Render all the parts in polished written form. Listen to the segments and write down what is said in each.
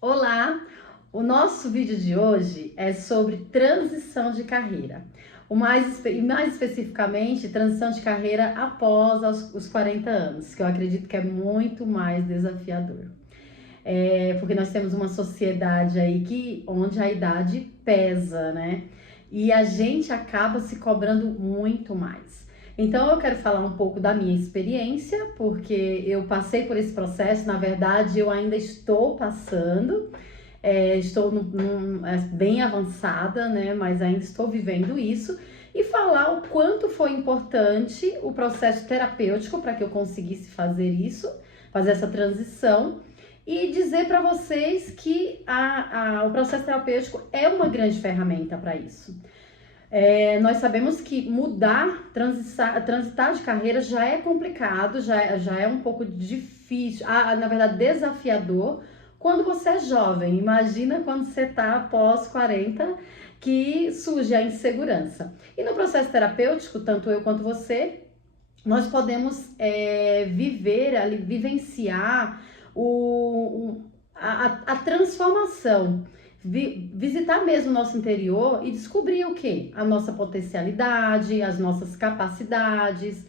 Olá! O nosso vídeo de hoje é sobre transição de carreira. Mais especificamente, transição de carreira após os 40 anos, que eu acredito que é muito mais desafiador. Porque nós temos uma sociedade aí onde a idade pesa, né? E a gente acaba se cobrando muito mais. Então eu quero falar um pouco da minha experiência, porque eu passei por esse processo, na verdade eu ainda estou passando, estou bem avançada, né? Mas ainda estou vivendo isso, e falar o quanto foi importante o processo terapêutico para que eu conseguisse fazer isso, fazer essa transição, e dizer para vocês que o processo terapêutico é uma grande ferramenta para isso. Nós sabemos que transitar de carreira já é complicado, já é um pouco difícil, na verdade desafiador, quando você é jovem. Imagina quando você está após 40, que surge a insegurança. E no processo terapêutico, tanto eu quanto você, nós podemos vivenciar a transformação, visitar mesmo o nosso interior e descobrir o quê? A nossa potencialidade, as nossas capacidades,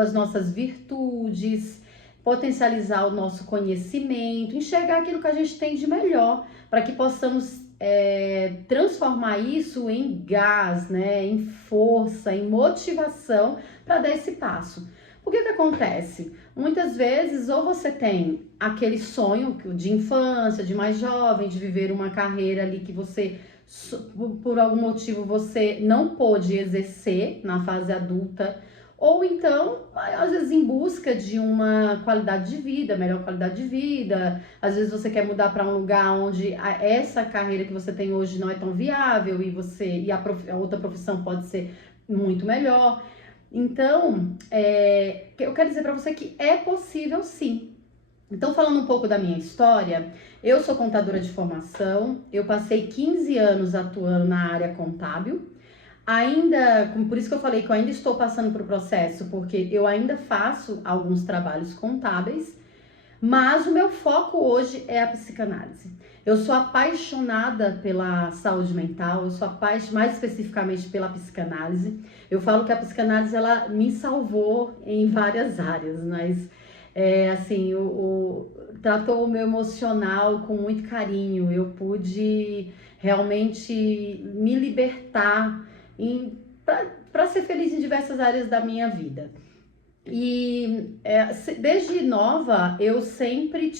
as nossas virtudes, potencializar o nosso conhecimento, enxergar aquilo que a gente tem de melhor, para que possamos transformar isso em gás, né, em força, em motivação para dar esse passo. O que acontece? Muitas vezes, ou você tem aquele sonho de infância, de mais jovem, de viver uma carreira ali que você, por algum motivo, você não pôde exercer na fase adulta, ou então, às vezes, em busca de uma qualidade de vida, melhor qualidade de vida. Às vezes você quer mudar para um lugar onde essa carreira que você tem hoje não é tão viável e a outra profissão pode ser muito melhor. Então, eu quero dizer para você que é possível sim. Então, falando um pouco da minha história, eu sou contadora de formação, eu passei 15 anos atuando na área contábil. Por isso que eu falei que eu ainda estou passando por processo, porque eu ainda faço alguns trabalhos contábeis, mas o meu foco hoje é a psicanálise. Eu sou apaixonada pela saúde mental, eu sou mais especificamente pela psicanálise. Eu falo que a psicanálise, ela me salvou em várias áreas, mas assim, tratou o meu emocional com muito carinho. Eu pude realmente me libertar para ser feliz em diversas áreas da minha vida. E desde nova eu sempre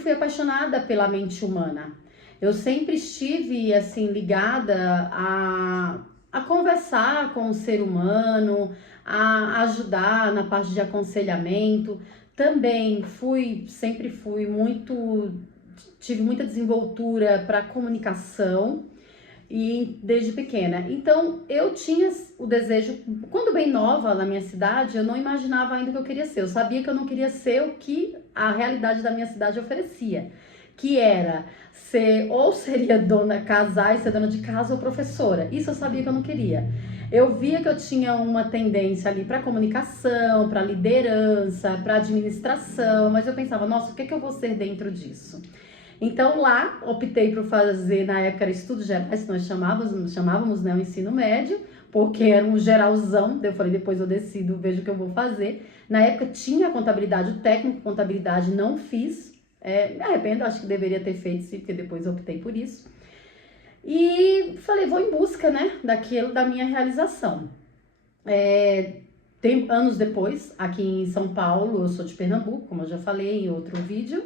fui apaixonada pela mente humana. Eu sempre estive assim ligada a conversar com o ser humano, a ajudar na parte de aconselhamento. Também tive muita desenvoltura para comunicação, e desde pequena. Então eu tinha o desejo, quando bem nova na minha cidade, eu não imaginava ainda o que eu queria ser. Eu sabia que eu não queria ser o que a realidade da minha cidade oferecia, que era seria casar e ser dona de casa, ou professora. Isso eu sabia que eu não queria. Eu via que eu tinha uma tendência ali para comunicação, para liderança, para administração, mas eu pensava, nossa, o que eu vou ser dentro disso? Então lá optei por fazer, na época era estudos gerais, que nós chamávamos, né, o ensino médio, porque era um geralzão. Eu falei, depois eu decido, vejo o que eu vou fazer. Na época tinha contabilidade, o técnico de contabilidade não fiz, me arrependo, acho que deveria ter feito sim, porque depois eu optei por isso. E falei, vou em busca, né, da minha realização. Anos depois, aqui em São Paulo, eu sou de Pernambuco, como eu já falei em outro vídeo.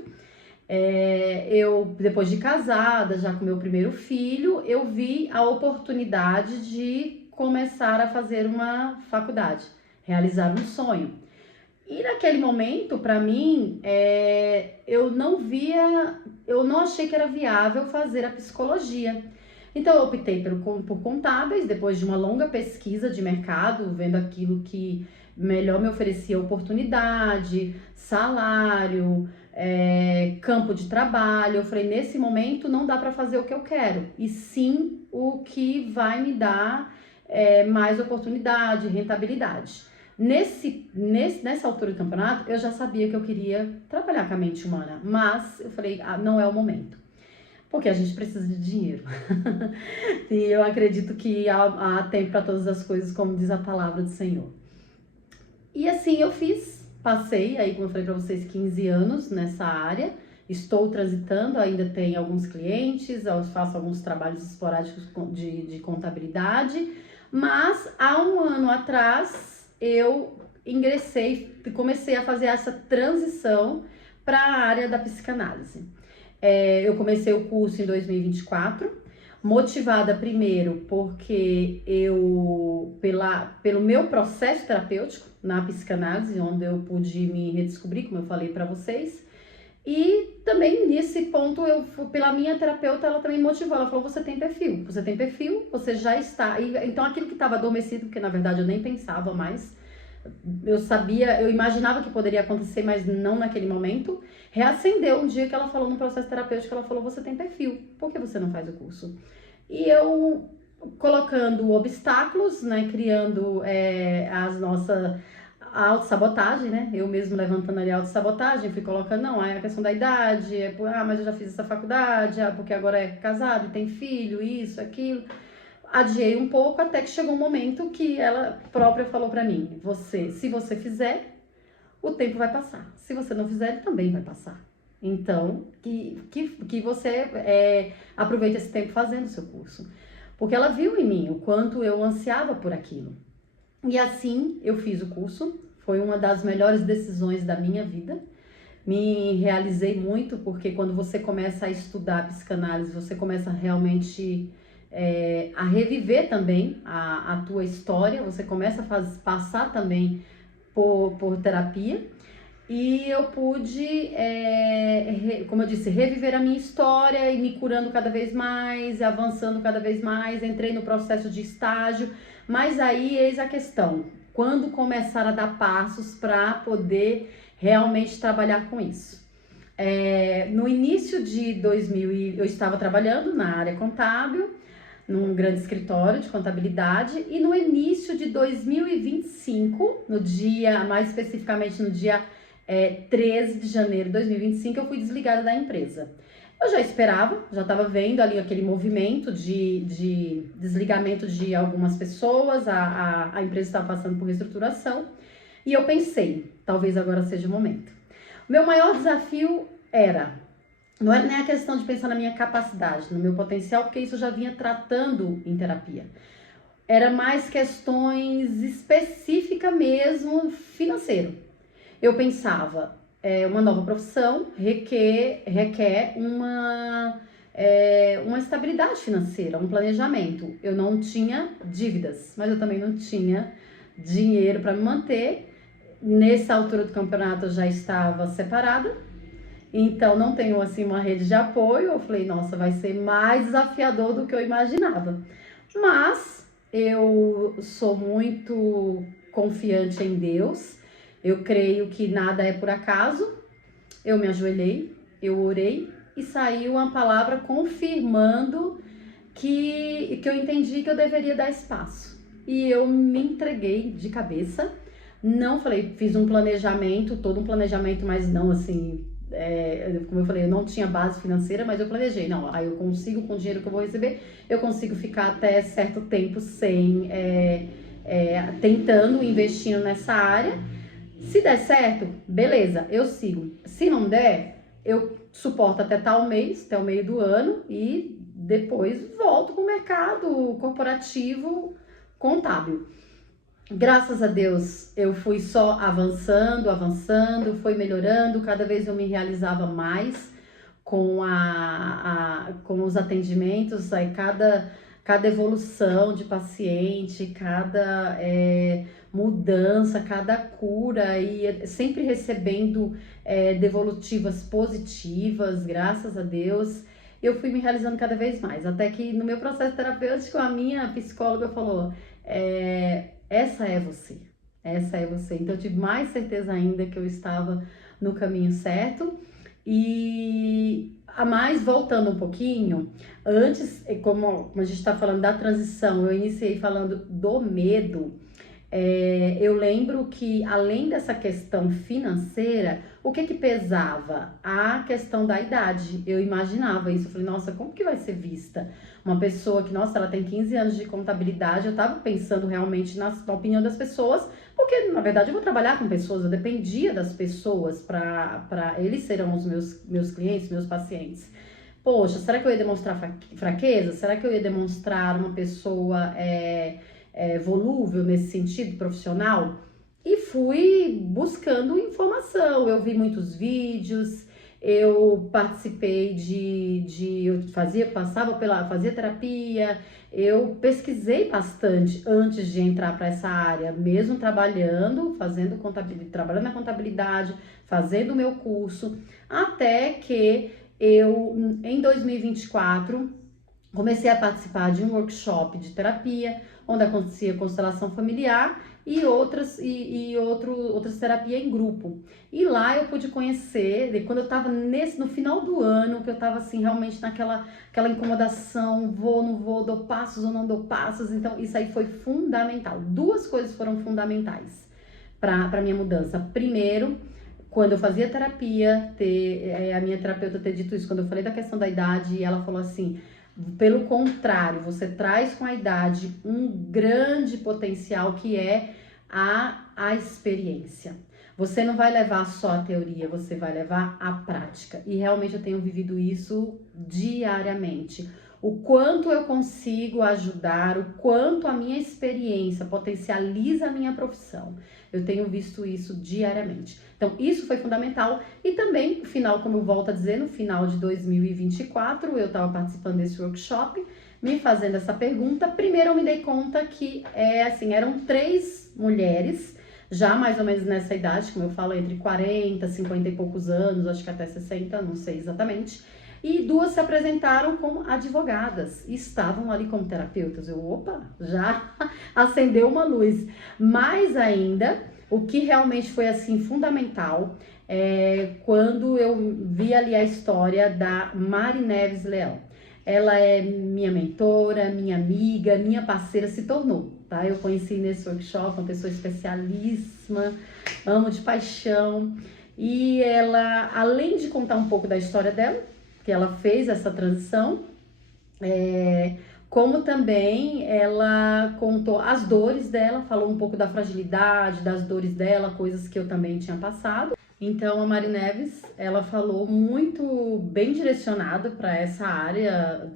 Eu, depois de casada, já com meu primeiro filho, eu vi a oportunidade de começar a fazer uma faculdade, realizar um sonho. E naquele momento, para mim, eu não achei que era viável fazer a psicologia. Então eu optei por contábeis, depois de uma longa pesquisa de mercado, vendo aquilo que melhor me oferecia oportunidade, salário, campo de trabalho. Eu falei, nesse momento não dá para fazer o que eu quero, e sim o que vai me dar mais oportunidade, rentabilidade. Nessa altura do campeonato, eu já sabia que eu queria trabalhar com a mente humana, mas eu falei, não é o momento, porque a gente precisa de dinheiro. E eu acredito que há tempo para todas as coisas, como diz a palavra do Senhor. E assim eu fiz, passei aí, como eu falei para vocês, 15 anos nessa área, estou transitando, ainda tenho alguns clientes, eu faço alguns trabalhos esporádicos de contabilidade, mas há um ano atrás eu ingressei, comecei a fazer essa transição para a área da psicanálise. Eu comecei o curso em 2024, motivada primeiro porque pelo meu processo terapêutico na psicanálise, onde eu pude me redescobrir, como eu falei para vocês, e também nesse ponto, pela minha terapeuta, ela também motivou, ela falou, você tem perfil, você já está, então aquilo que estava adormecido, porque na verdade eu nem pensava mais, eu imaginava que poderia acontecer, mas não naquele momento, reacendeu um dia que ela falou no processo terapêutico, ela falou, você tem perfil, por que você não faz o curso? E eu colocando obstáculos, né, criando a autossabotagem, né? Eu mesmo levantando ali a autossabotagem, fui colocando, não, é a questão da idade, mas eu já fiz essa faculdade, porque agora é casado e tem filho, isso, aquilo. Adiei um pouco até que chegou um momento que ela própria falou pra mim, se você fizer, o tempo vai passar. Se você não fizer, ele também vai passar. Então, que você aproveite esse tempo fazendo o seu curso. Porque ela viu em mim o quanto eu ansiava por aquilo. E assim eu fiz o curso, foi uma das melhores decisões da minha vida. Me realizei muito, porque quando você começa a estudar psicanálise, você começa realmente a reviver também a tua história, você começa a passar também por terapia. E eu pude, como eu disse, reviver a minha história e me curando cada vez mais, avançando cada vez mais, entrei no processo de estágio, mas aí eis a questão, quando começar a dar passos para poder realmente trabalhar com isso? No início de 2000, eu estava trabalhando na área contábil, num grande escritório de contabilidade, e no início de 2025, mais especificamente no dia 13 de janeiro de 2025, eu fui desligada da empresa. Eu já esperava, já estava vendo ali aquele movimento de desligamento de algumas pessoas, a empresa estava passando por reestruturação, e eu pensei, talvez agora seja o momento. O meu maior desafio não era nem a questão de pensar na minha capacidade, no meu potencial, porque isso eu já vinha tratando em terapia. Era mais questões específicas mesmo, financeiro. Eu pensava, uma nova profissão requer uma estabilidade financeira, um planejamento. Eu não tinha dívidas, mas eu também não tinha dinheiro para me manter. Nessa altura do campeonato eu já estava separada, então não tenho assim uma rede de apoio. Eu falei, nossa, vai ser mais desafiador do que eu imaginava. Mas eu sou muito confiante em Deus. Eu creio que nada é por acaso. Eu me ajoelhei, eu orei e saiu uma palavra confirmando que eu entendi que eu deveria dar espaço. E eu me entreguei de cabeça. Não falei, fiz um planejamento, todo um planejamento, mas não assim, como eu falei, eu não tinha base financeira, mas eu planejei. Não, aí eu consigo, com o dinheiro que eu vou receber, eu consigo ficar até certo tempo tentando, investindo nessa área. Se der certo, beleza, eu sigo. Se não der, eu suporto até tal mês, até o meio do ano, e depois volto para o mercado corporativo contábil. Graças a Deus, eu fui só avançando, foi melhorando, cada vez eu me realizava mais com com os atendimentos, aí cada evolução de paciente, cada mudança, cada cura, e sempre recebendo devolutivas positivas, graças a Deus, eu fui me realizando cada vez mais, até que no meu processo terapêutico a minha psicóloga falou, essa é você. Então eu tive mais certeza ainda que eu estava no caminho certo. E a mais, voltando um pouquinho, antes, como a gente está falando da transição, eu iniciei falando do medo. Eu lembro que, além dessa questão financeira, o que pesava? A questão da idade. Eu imaginava isso. Eu falei, nossa, como que vai ser vista? Uma pessoa que, nossa, ela tem 15 anos de contabilidade. Eu tava pensando realmente na opinião das pessoas, porque, na verdade, eu vou trabalhar com pessoas. Eu dependia das pessoas para eles serão os meus clientes, meus pacientes. Poxa, será que eu ia demonstrar fraqueza? Será que eu ia demonstrar uma pessoa volúvel nesse sentido profissional? E fui buscando informação. Eu vi muitos vídeos, eu participei eu fazia terapia, eu pesquisei bastante antes de entrar para essa área, mesmo trabalhando, trabalhando na contabilidade, fazendo o meu curso, até que eu, em 2024, comecei a participar de um workshop de terapia, onde acontecia constelação familiar e outras terapia em grupo. E lá eu pude conhecer, quando eu estava no final do ano, que eu estava assim, realmente naquela incomodação, vou, não vou, dou passos ou não dou passos. Então isso aí foi fundamental. Duas coisas foram fundamentais para minha mudança. Primeiro, quando eu fazia terapia, a minha terapeuta ter dito isso, quando eu falei da questão da idade, e ela falou assim, pelo contrário, você traz com a idade um grande potencial que é a experiência. Você não vai levar só a teoria, você vai levar a prática. E realmente eu tenho vivido isso diariamente. O quanto eu consigo ajudar, o quanto a minha experiência potencializa a minha profissão. Eu tenho visto isso diariamente. Então, isso foi fundamental. E também, no final, como eu volto a dizer, no final de 2024, eu estava participando desse workshop, me fazendo essa pergunta. Primeiro, eu me dei conta que, eram 3 mulheres, já mais ou menos nessa idade, como eu falo, entre 40, 50 e poucos anos, acho que até 60, não sei exatamente. E 2 se apresentaram como advogadas e estavam ali como terapeutas. Opa, já acendeu uma luz. Mais ainda, o que realmente foi assim fundamental quando eu vi ali a história da Mari Neves Leão. Ela é minha mentora, minha amiga, minha parceira, se tornou, tá? Eu conheci nesse workshop uma pessoa especialíssima, amo de paixão. E ela, além de contar um pouco da história dela, que ela fez essa transição, como também ela contou as dores dela, falou um pouco da fragilidade, das dores dela, coisas que eu também tinha passado. Então a Mari Neves, ela falou muito bem direcionado para essa área,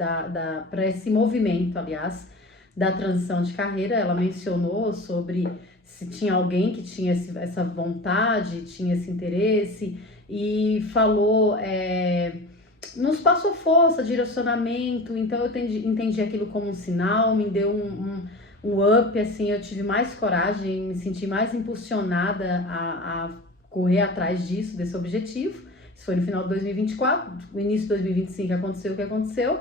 para esse movimento, aliás, da transição de carreira. Ela mencionou sobre se tinha alguém que tinha essa vontade, tinha esse interesse, e falou... nos passou força, direcionamento. Então eu entendi aquilo como um sinal, me deu um up, assim, eu tive mais coragem, me senti mais impulsionada a correr atrás desse objetivo. Isso foi no final de 2024, no início de 2025 aconteceu o que aconteceu,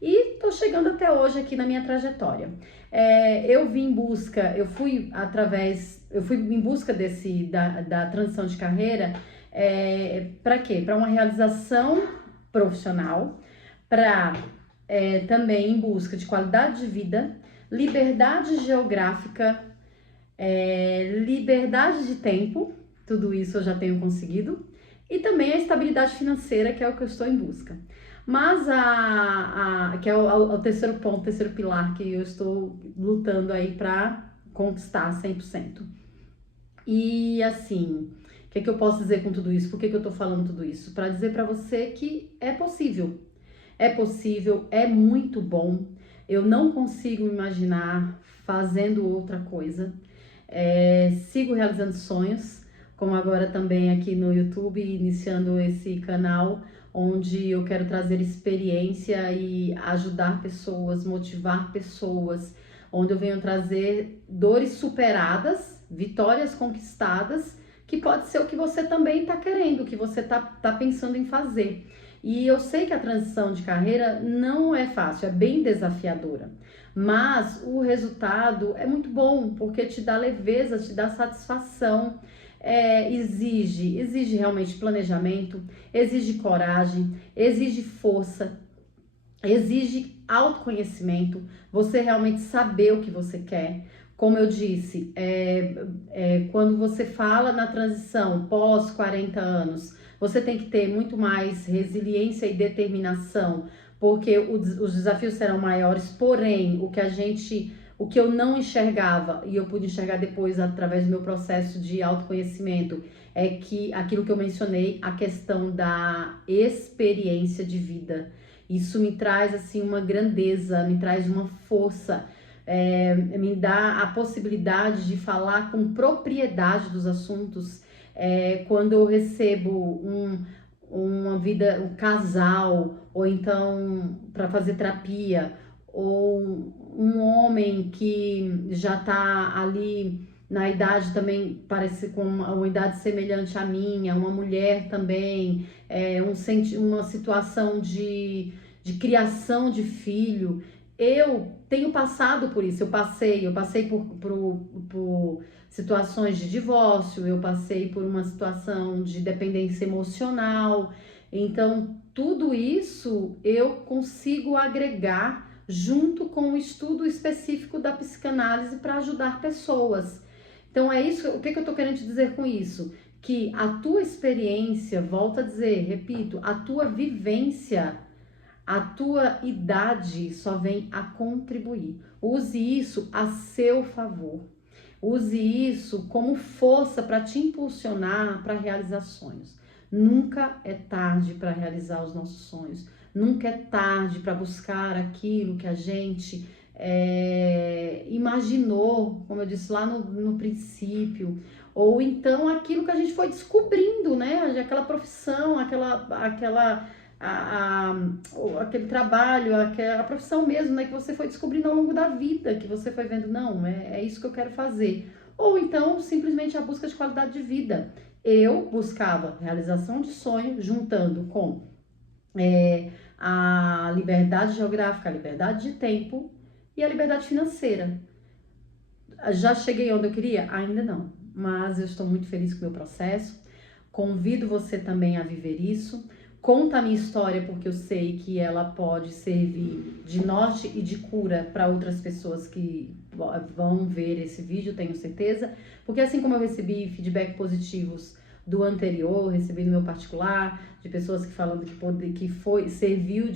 e tô chegando até hoje aqui na minha trajetória. Eu fui em busca da transição de carreira, para quê? Para uma realização profissional, para também em busca de qualidade de vida, liberdade geográfica, liberdade de tempo, tudo isso eu já tenho conseguido, e também a estabilidade financeira, que é o que eu estou em busca. Mas que é o terceiro ponto, o terceiro pilar que eu estou lutando aí para conquistar 100%. E assim, o que eu posso dizer com tudo isso? Por que eu tô falando tudo isso? Para dizer para você que é possível. É possível, é muito bom. Eu não consigo me imaginar fazendo outra coisa. Sigo realizando sonhos, como agora também aqui no YouTube, iniciando esse canal, onde eu quero trazer experiência e ajudar pessoas, motivar pessoas, onde eu venho trazer dores superadas, vitórias conquistadas, que pode ser o que você também está querendo, o que você tá pensando em fazer. E eu sei que a transição de carreira não é fácil, é bem desafiadora, mas o resultado é muito bom, porque te dá leveza, te dá satisfação. Exige realmente planejamento, exige coragem, exige força, exige autoconhecimento, você realmente saber o que você quer, Como eu disse, quando você fala na transição pós 40 anos, você tem que ter muito mais resiliência e determinação, porque os desafios serão maiores, porém, o que eu não enxergava, e eu pude enxergar depois através do meu processo de autoconhecimento, é que aquilo que eu mencionei, a questão da experiência de vida. Isso me traz, assim, uma grandeza, me traz uma força, me dá a possibilidade de falar com propriedade dos assuntos. Quando eu recebo um casal, ou então para fazer terapia, ou um homem que já tá ali na idade também, parece com uma idade semelhante à minha, uma mulher também, uma situação de criação de filho. Eu tenho passado por isso, eu passei por situações de divórcio, eu passei por uma situação de dependência emocional. Então, tudo isso eu consigo agregar junto com o estudo específico da psicanálise para ajudar pessoas. Então, é isso. O que eu tô querendo te dizer com isso? Que a tua experiência, volto a dizer, repito, a tua vivência, a tua idade só vem a contribuir. Use isso a seu favor. Use isso como força para te impulsionar para realizar sonhos. Nunca é tarde para realizar os nossos sonhos. Nunca é tarde para buscar aquilo que a gente imaginou, como eu disse lá no princípio. Ou então aquilo que a gente foi descobrindo, né? Aquela profissão, aquele trabalho, a profissão mesmo, né, que você foi descobrindo ao longo da vida, que você foi vendo, não, é isso que eu quero fazer. Ou então, simplesmente a busca de qualidade de vida. Eu buscava realização de sonho, juntando com a liberdade geográfica, a liberdade de tempo e a liberdade financeira. Já cheguei onde eu queria? Ainda não, mas eu estou muito feliz com o meu processo. Convido você também a viver isso. Conta a minha história, porque eu sei que ela pode servir de norte e de cura para outras pessoas que vão ver esse vídeo, tenho certeza. Porque assim como eu recebi feedback positivos do anterior, recebi no meu particular, de pessoas que falando que serviu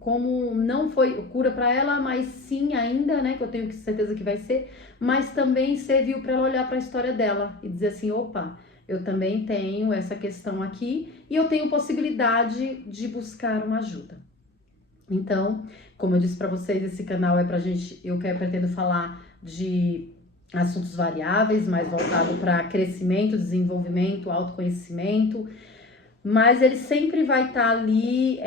como não foi cura para ela, mas sim ainda, né, que eu tenho certeza que vai ser, mas também serviu para ela olhar para a história dela e dizer assim, opa, eu também tenho essa questão aqui e eu tenho possibilidade de buscar uma ajuda. Então, como eu disse para vocês, esse canal é pra gente, pretendo falar de assuntos variáveis, mais voltado para crescimento, desenvolvimento, autoconhecimento, mas ele sempre vai estar ali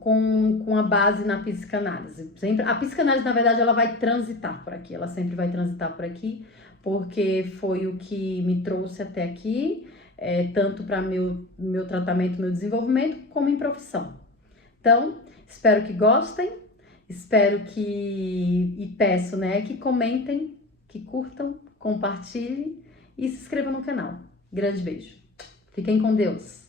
com a base na psicanálise. Sempre, a psicanálise, na verdade, ela vai transitar por aqui, ela sempre vai transitar por aqui, porque foi o que me trouxe até aqui, tanto para meu tratamento, meu desenvolvimento, como em profissão. Então, espero que gostem, e peço, né, que comentem, que curtam, compartilhem e se inscrevam no canal. Grande beijo. Fiquem com Deus.